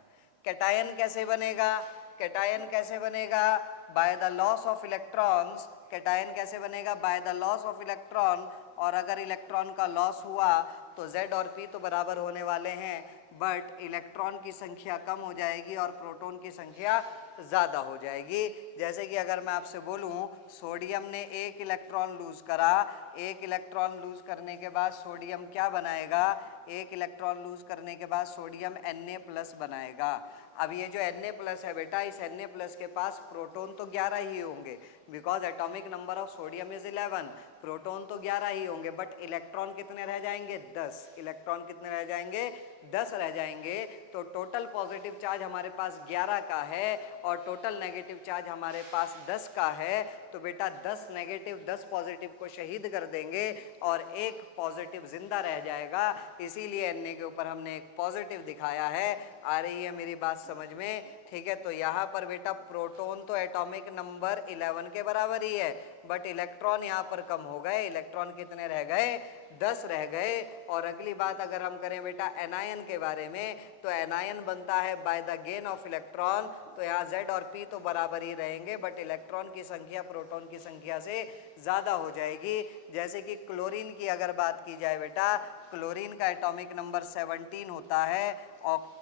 कैटायन कैसे बनेगा? कैटायन कैसे बनेगा? By the loss of electrons. Cation कैसे बनेगा? By the loss of electron. और अगर इलेक्ट्रॉन का लॉस हुआ तो Z और P तो बराबर होने वाले हैं, बट इलेक्ट्रॉन की संख्या कम हो जाएगी और प्रोटॉन की संख्या ज़्यादा हो जाएगी। जैसे कि अगर मैं आपसे बोलूं सोडियम ने एक इलेक्ट्रॉन लूज करा, एक इलेक्ट्रॉन लूज करने के बाद सोडियम क्या बनाएगा? एक इलेक्ट्रॉन लूज करने के बाद सोडियम Na+ बनाएगा। अब ये जो Na+ है बेटा, इस Na+ के पास प्रोटॉन तो 11 ही होंगे, because atomic number of sodium is 11। Proton तो 11 ही होंगे, बट इलेक्ट्रॉन कितने रह जाएंगे? 10। इलेक्ट्रॉन कितने रह जाएंगे? 10 रह जाएंगे। तो टोटल पॉजिटिव चार्ज हमारे पास 11 का है और टोटल नेगेटिव चार्ज हमारे पास 10 का है। तो बेटा 10 नेगेटिव 10 पॉजिटिव को शहीद कर देंगे और एक पॉजिटिव जिंदा रह जाएगा। इसीलिए Na के ऊपर हमने एक पॉजिटिव दिखाया है। आ रही है मेरी बात समझ में? ठीक है, तो यहाँ पर बेटा प्रोटॉन तो एटॉमिक नंबर 11 के बराबर ही है, बट इलेक्ट्रॉन यहाँ पर कम हो गए। इलेक्ट्रॉन कितने रह गए? 10 रह गए। और अगली बात अगर हम करें बेटा एनायन के बारे में, तो एनायन बनता है by the gain of electron. तो यहाँ Z और P तो बराबर ही रहेंगे, बट इलेक्ट्रॉन की संख्या प्रोटॉन की संख्या से ज़्यादा हो जाएगी। जैसे कि क्लोरीन की अगर बात की जाए बेटा, क्लोरीन का एटॉमिक नंबर 17 होता है और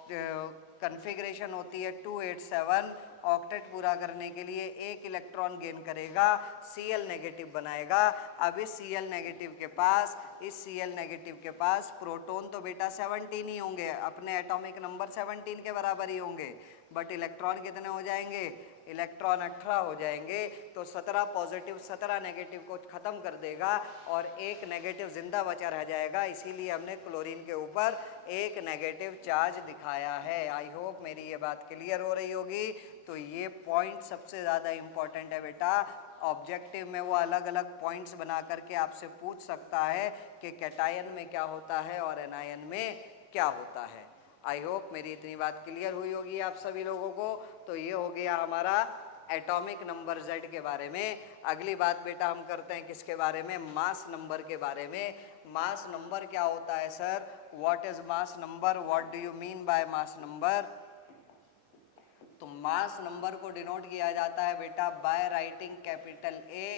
कन्फिग्रेशन होती है 287। ऑक्टेट पूरा करने के लिए एक इलेक्ट्रॉन गेन करेगा, Cl नेगेटिव बनाएगा। अब इस Cl नेगेटिव के पास प्रोटॉन तो बेटा 17 ही होंगे, अपने एटॉमिक नंबर 17 के बराबर ही होंगे, बट इलेक्ट्रॉन कितने हो जाएंगे? इलेक्ट्रॉन 18 हो जाएंगे। तो 17 पॉजिटिव 17 नेगेटिव को ख़त्म कर देगा और एक नेगेटिव जिंदा बचा रह जाएगा। इसीलिए हमने क्लोरीन के ऊपर एक नेगेटिव चार्ज दिखाया है। आई होप मेरी ये बात क्लियर हो रही होगी। तो ये पॉइंट सबसे ज़्यादा इम्पॉर्टेंट है बेटा। ऑब्जेक्टिव में वो अलग अलग पॉइंट्स बना करके आपसे पूछ सकता है कि कैटायन में क्या होता है और एनायन में क्या होता है। आई होप मेरी इतनी बात क्लियर हुई होगी आप सभी लोगों को। तो ये हो गया हमारा एटॉमिक नंबर Z के बारे में। अगली बात बेटा हम करते हैं किसके बारे में? मास नंबर के बारे में। मास नंबर क्या होता है sir? What is mass number? What do you mean by mass number? तो मास नंबर को डिनोट किया जाता है बेटा बाय राइटिंग कैपिटल A।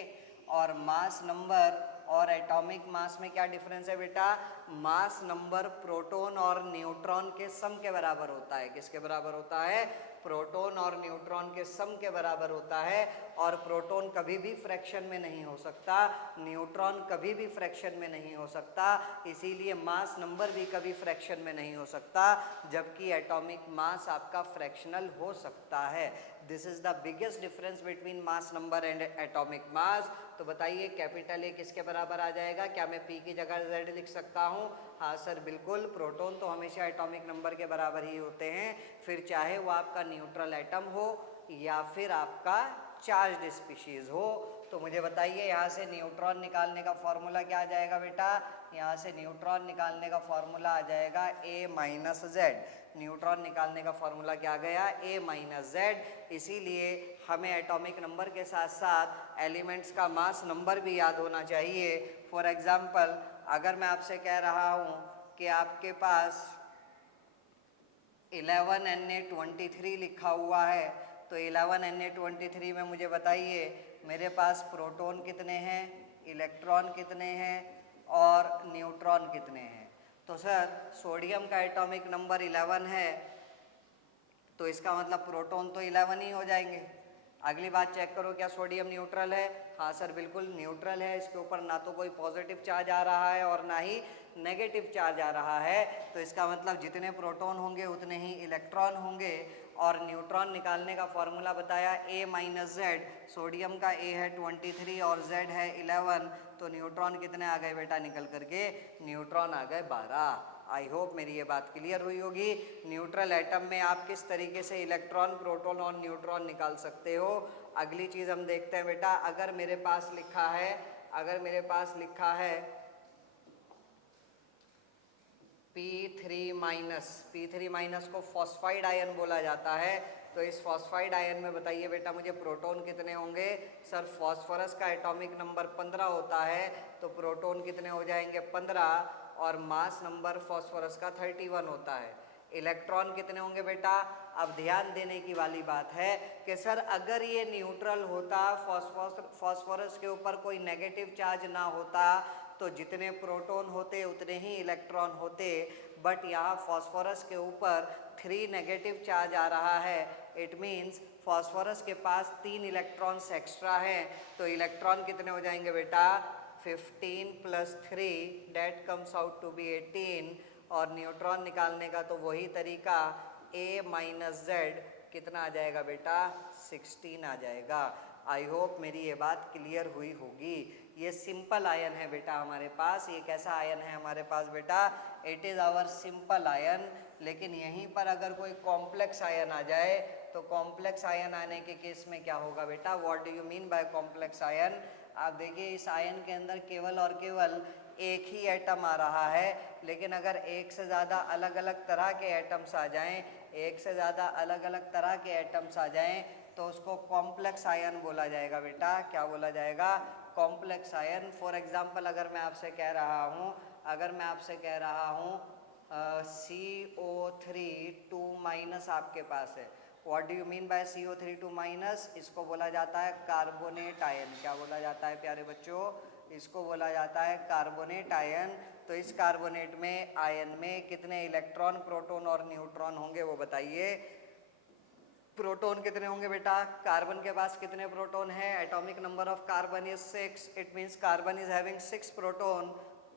और मास नंबर और एटॉमिक मास में क्या डिफरेंस है बेटा? मास नंबर प्रोटॉन और न्यूट्रॉन के सम के बराबर होता है। किसके बराबर होता है? प्रोटॉन और न्यूट्रॉन के सम के बराबर होता है। और प्रोटॉन कभी भी फ्रैक्शन में नहीं हो सकता, न्यूट्रॉन कभी भी फ्रैक्शन में नहीं हो सकता, इसीलिए मास नंबर भी कभी फ्रैक्शन में नहीं हो सकता, जबकि एटॉमिक मास आपका फ्रैक्शनल हो सकता है। This is the biggest difference between mass number and atomic mass. तो बताइए कैपिटल ए किसके बराबर आ जाएगा? क्या मैं पी की जगह जेड लिख सकता हूँ? हाँ सर बिल्कुल। प्रोटॉन तो हमेशा एटॉमिक नंबर के बराबर ही होते हैं, फिर चाहे वो आपका न्यूट्रल एटम हो या फिर आपका चार्ज्ड स्पीशीज हो। तो मुझे बताइए यहाँ से न्यूट्रॉन निकालने का फॉर्मूला क्या आ जाएगा बेटा? यहाँ से न्यूट्रॉन निकालने का फॉर्मूला आ जाएगा ए माइनस जेड। न्यूट्रॉन निकालने का फॉर्मूला क्या गया? ए माइनस जेड। इसीलिए हमें एटॉमिक नंबर के साथ साथ एलिमेंट्स का मास नंबर भी याद होना चाहिए। फॉर एग्जाम्पल अगर मैं आपसे कह रहा हूँ कि आपके पास 11Na23 लिखा हुआ है, तो 11Na23 में मुझे बताइए मेरे पास प्रोटॉन कितने हैं, इलेक्ट्रॉन कितने हैं और न्यूट्रॉन कितने हैं? तो सर सोडियम का एटॉमिक नंबर 11 है, तो इसका मतलब प्रोटॉन तो 11 ही हो जाएंगे। अगली बात चेक करो, क्या सोडियम न्यूट्रल है? हाँ सर बिल्कुल न्यूट्रल है। इसके ऊपर ना तो कोई पॉजिटिव चार्ज आ रहा है और ना ही नेगेटिव चार्ज आ रहा है, तो इसका मतलब जितने प्रोटॉन होंगे उतने ही इलेक्ट्रॉन होंगे। और न्यूट्रॉन निकालने का फॉर्मूला बताया ए माइनस जेड। सोडियम का ए है 23 और जेड है 11, तो न्यूट्रॉन कितने आ गए बेटा निकल करके? न्यूट्रॉन आ गए 12। आई होप मेरी ये बात क्लियर हुई होगी। न्यूट्रल एटम में आप किस तरीके से इलेक्ट्रॉन, प्रोटॉन और न्यूट्रॉन निकाल सकते हो। अगली चीज़ हम देखते हैं बेटा, अगर मेरे पास लिखा है P3 माइनस को फॉस्फाइड आयन बोला जाता है, तो इस फॉस्फाइड आयन में बताइए बेटा मुझे प्रोटॉन कितने होंगे? सर फॉस्फोरस का एटॉमिक नंबर 15 होता है, तो प्रोटॉन कितने हो जाएंगे? 15, और मास नंबर फॉस्फोरस का 31 होता है। इलेक्ट्रॉन कितने होंगे बेटा? अब ध्यान देने की वाली बात है कि सर अगर ये न्यूट्रल होता, फॉस्फोरस के ऊपर कोई नेगेटिव चार्ज ना होता, तो जितने प्रोटॉन होते उतने ही इलेक्ट्रॉन होते, बट यहाँ फॉस्फोरस के ऊपर 3 नेगेटिव चार्ज आ रहा है। इट मीन्स फॉस्फोरस के पास 3 इलेक्ट्रॉन्स एक्स्ट्रा हैं, तो इलेक्ट्रॉन कितने हो जाएंगे बेटा? 15 + 3 that comes out to be 18। और न्यूट्रॉन निकालने का तो वही तरीका, ए माइनस जेड कितना आ जाएगा बेटा? 16 आ जाएगा। आई होप मेरी ये बात क्लियर हुई होगी। ये सिंपल आयन है बेटा हमारे पास। ये कैसा आयन है हमारे पास बेटा? It is our simple ion. लेकिन यहीं पर अगर कोई कॉम्प्लेक्स आयन आ जाए, तो कॉम्प्लेक्स आयन आने के केस में क्या होगा बेटा? What do you mean by complex ion? आप देखिए इस आयन के अंदर केवल और केवल एक ही एटम आ रहा है, लेकिन अगर एक से ज़्यादा अलग अलग तरह के एटम्स आ जाएं, तो उसको कॉम्प्लेक्स आयन बोला जाएगा बेटा। क्या बोला जाएगा? Complex ion. फॉर एग्जांपल अगर मैं आपसे कह रहा हूँ CO3 2- आपके पास है, what do you mean by CO3 2-? इसको बोला जाता है कार्बोनेट आयन। क्या बोला जाता है प्यारे बच्चों? इसको बोला जाता है कार्बोनेट आयन। तो इस कार्बोनेट में आयन में कितने इलेक्ट्रॉन, प्रोटॉन और न्यूट्रॉन होंगे वो बताइए। प्रोटॉन कितने होंगे बेटा? कार्बन के पास कितने प्रोटॉन है? Atomic number of carbon is 6। It means carbon is having 6 proton,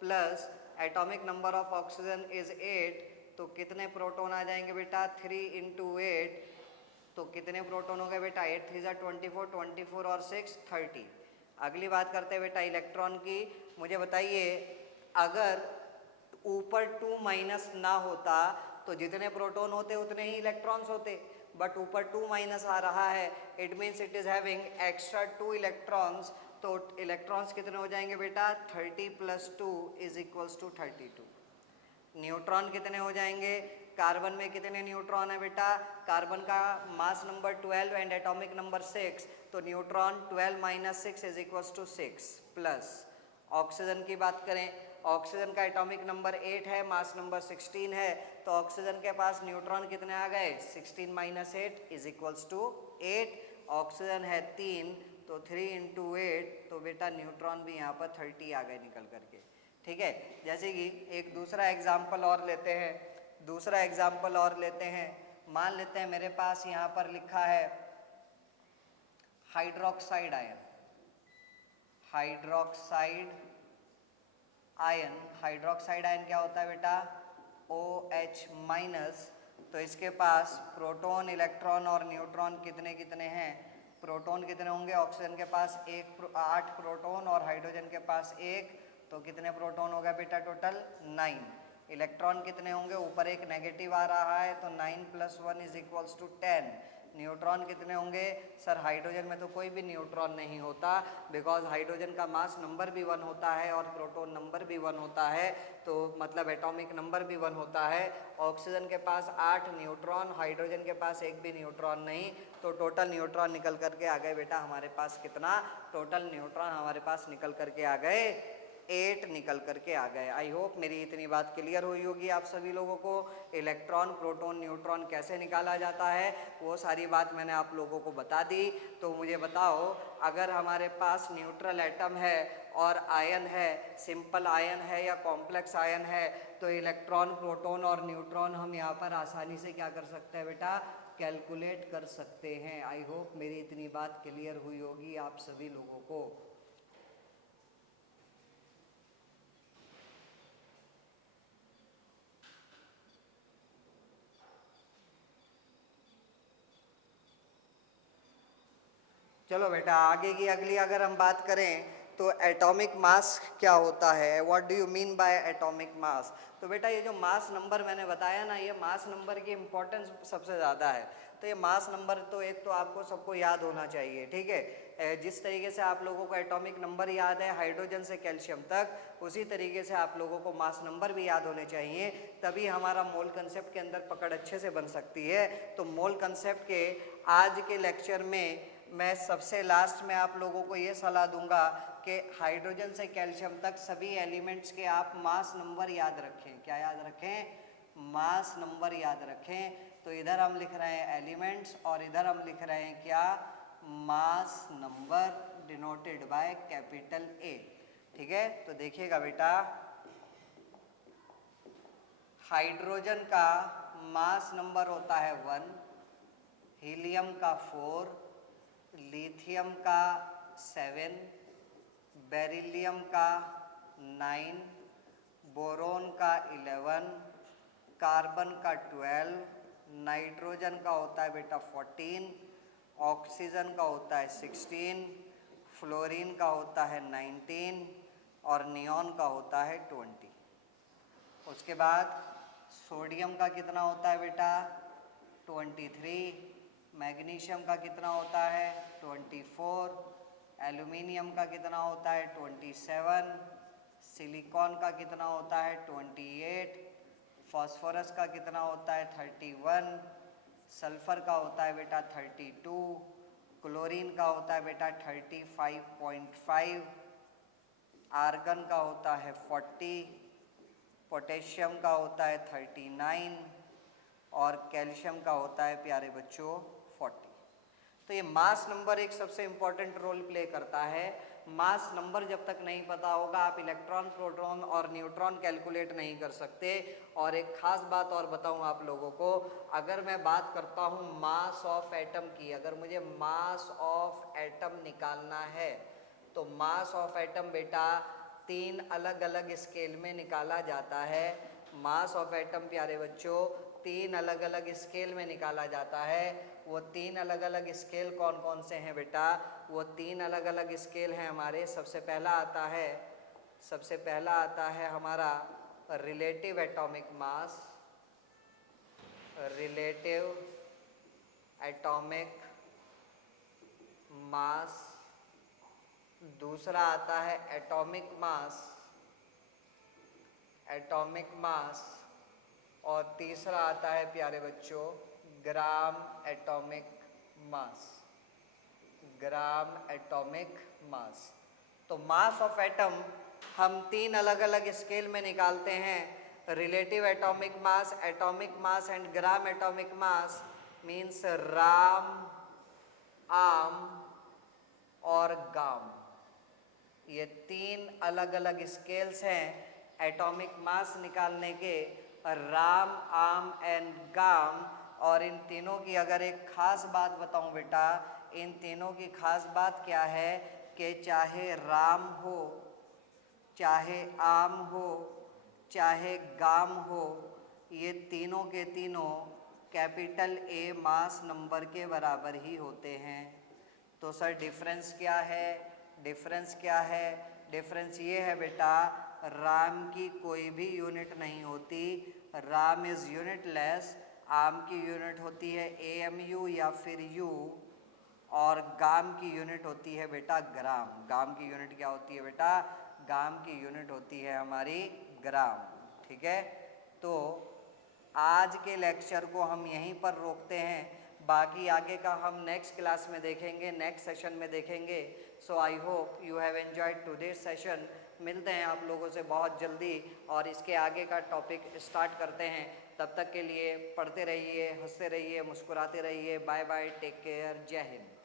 plus atomic number of oxygen is 8। तो कितने प्रोटॉन आ जाएंगे बेटा? 3 × 8। तो कितने प्रोटॉन हो गए बेटा? 8 × 3 = 24, 24 और 6 30। अगली बात करते हैं बेटा इलेक्ट्रॉन की। मुझे बताइए अगर ऊपर 2- ना होता तो जितने प्रोटॉन होते उतने ही इलेक्ट्रॉन्स होते, बट ऊपर 2- आ रहा है, it means it is having extra 2 electrons. तो इलेक्ट्रॉन्स कितने हो जाएंगे बेटा? 30 + 2 = 32। न्यूट्रॉन कितने हो जाएंगे? कार्बन में कितने न्यूट्रॉन है बेटा? कार्बन का mass number 12 and atomic number 6, तो न्यूट्रॉन 12 - 6 = 6। प्लस ऑक्सीजन की बात करें, ऑक्सीजन का एटॉमिक नंबर 8 है, मास नंबर 16 है, तो ऑक्सीजन के पास न्यूट्रॉन कितने आ गए? 16 - 8 = 8। ऑक्सीजन है 3, तो 3 × 8, तो बेटा न्यूट्रॉन भी यहाँ पर 30 आ गए निकल करके। ठीक है। जैसे कि एक दूसरा एग्जाम्पल और लेते हैं, मान लेते हैं मेरे पास यहाँ पर लिखा है हाइड्रोक्साइड आयन। हाइड्रोक्साइड आयन क्या होता है बेटा? OH minus. तो इसके पास प्रोटॉन, इलेक्ट्रॉन और न्यूट्रॉन कितने कितने हैं? प्रोटॉन कितने होंगे? ऑक्सीजन के पास 8 प्रोटॉन और हाइड्रोजन के पास 1, तो कितने प्रोटॉन हो गए बेटा? टोटल 9। इलेक्ट्रॉन कितने होंगे? ऊपर एक नेगेटिव आ रहा है तो 9 + 1 = 10। न्यूट्रॉन कितने होंगे? सर हाइड्रोजन में तो कोई भी न्यूट्रॉन नहीं होता, बिकॉज हाइड्रोजन का मास नंबर भी 1 होता है और प्रोटॉन नंबर भी 1 होता है, तो मतलब एटॉमिक नंबर भी 1 होता है। ऑक्सीजन के पास 8 न्यूट्रॉन, हाइड्रोजन के पास एक भी न्यूट्रॉन नहीं, तो टोटल न्यूट्रॉन निकल करके आ गए बेटा हमारे पास कितना? टोटल न्यूट्रॉन हमारे पास निकल करके आ गए 8 निकल करके आ गए। आई होप मेरी इतनी बात क्लियर हुई होगी आप सभी लोगों को। इलेक्ट्रॉन, प्रोटॉन, न्यूट्रॉन कैसे निकाला जाता है वो सारी बात मैंने आप लोगों को बता दी। तो मुझे बताओ, अगर हमारे पास न्यूट्रल एटम है और आयन है, सिंपल आयन है या कॉम्प्लेक्स आयन है, तो इलेक्ट्रॉन, प्रोटॉन और न्यूट्रॉन हम यहाँ पर आसानी से क्या कर सकते हैं बेटा? कैलकुलेट कर सकते हैं। आई होप मेरी इतनी बात क्लियर हुई होगी आप सभी लोगों को। चलो बेटा आगे की अगली अगर हम बात करें तो एटॉमिक मास क्या होता है? What do you mean by atomic mass? तो बेटा ये जो मास नंबर मैंने बताया ना, ये मास नंबर की इम्पोर्टेंस सबसे ज़्यादा है। तो ये मास नंबर तो एक तो आपको सबको याद होना चाहिए, ठीक है। जिस तरीके से आप लोगों को एटॉमिक नंबर याद है हाइड्रोजन से कैल्शियम तक, उसी तरीके से आप लोगों को मास नंबर भी याद होने चाहिए, तभी हमारा मोल कंसेप्ट के अंदर पकड़ अच्छे से बन सकती है। तो मोल कंसेप्ट के आज के लेक्चर में मैं सबसे लास्ट में आप लोगों को ये सलाह दूंगा कि हाइड्रोजन से कैल्शियम तक सभी एलिमेंट्स के आप मास नंबर याद रखें। क्या याद रखें? मास नंबर याद रखें। तो इधर हम लिख रहे हैं एलिमेंट्स और इधर हम लिख रहे हैं क्या? Mass number denoted by capital A। ठीक है, तो देखिएगा बेटा, हाइड्रोजन का मास नंबर होता है 1, हीलियम का 4, लिथियम का 7, बेरिलियम का 9, बोरोन का 11, कार्बन का 12, नाइट्रोजन का होता है बेटा 14, ऑक्सीजन का होता है 16, फ्लोरीन का होता है 19 और नियॉन का होता है 20। उसके बाद सोडियम का कितना होता है बेटा? 23, मैग्नीशियम का कितना होता है? 24, एल्यूमिनियम का कितना होता है? 27, सिलिकॉन का कितना होता है? 28, फास्फोरस का कितना होता है? 31, सल्फर का होता है बेटा 32, क्लोरीन का होता है बेटा 35.5, आर्गन का होता है 40, पोटेशियम का होता है 39 और कैल्शियम का होता है प्यारे बच्चों 40। तो ये मास नंबर एक सबसे इम्पॉर्टेंट रोल प्ले करता है। मास नंबर जब तक नहीं पता होगा आप इलेक्ट्रॉन, प्रोटॉन और न्यूट्रॉन कैलकुलेट नहीं कर सकते। और एक खास बात और बताऊं आप लोगों को, अगर मैं बात करता हूं मास ऑफ एटम की, अगर मुझे मास ऑफ एटम निकालना है तो मास ऑफ एटम बेटा 3 अलग अलग स्केल में निकाला जाता है। मास ऑफ एटम प्यारे बच्चों 3 अलग अलग स्केल में निकाला जाता है। वो 3 अलग अलग स्केल कौन कौन से हैं बेटा? वो 3 अलग अलग स्केल हैं हमारे। सबसे पहला आता है हमारा relative atomic mass, relative atomic mass. दूसरा आता है एटॉमिक मास और तीसरा आता है प्यारे बच्चों ग्राम एटॉमिक मास। तो मास ऑफ एटम हम 3 अलग अलग स्केल में निकालते हैं। Relative atomic mass and gram atomic mass means Ram, आम और गाम। ये 3 अलग अलग स्केल्स हैं एटॉमिक मास निकालने के राम, आम एंड गाम। और इन तीनों की अगर एक खास बात बताऊं बेटा, इन तीनों की खास बात क्या है कि चाहे राम हो, चाहे आम हो, चाहे गाम हो, ये तीनों के तीनों कैपिटल ए मास नंबर के बराबर ही होते हैं। तो सर डिफरेंस क्या है? डिफरेंस क्या है? डिफरेंस ये है बेटा, राम की कोई भी यूनिट नहीं होती, राम इज़ यूनिटलेस। आम की यूनिट होती है AMU या फिर U, और गाम की यूनिट होती है बेटा ग्राम। गाम की यूनिट क्या होती है बेटा? गाम की यूनिट होती है हमारी ग्राम। ठीक है, तो आज के लेक्चर को हम यहीं पर रोकते हैं, बाकी आगे का हम नेक्स्ट क्लास में देखेंगे, नेक्स्ट सेशन में देखेंगे। So I hope you have enjoyed today's session. मिलते हैं आप लोगों से बहुत जल्दी और इसके आगे का टॉपिक स्टार्ट करते हैं। तब तक के लिए पढ़ते रहिए, हंसते रहिए, मुस्कुराते रहिए। बाय बाय, टेक केयर, जय हिंद।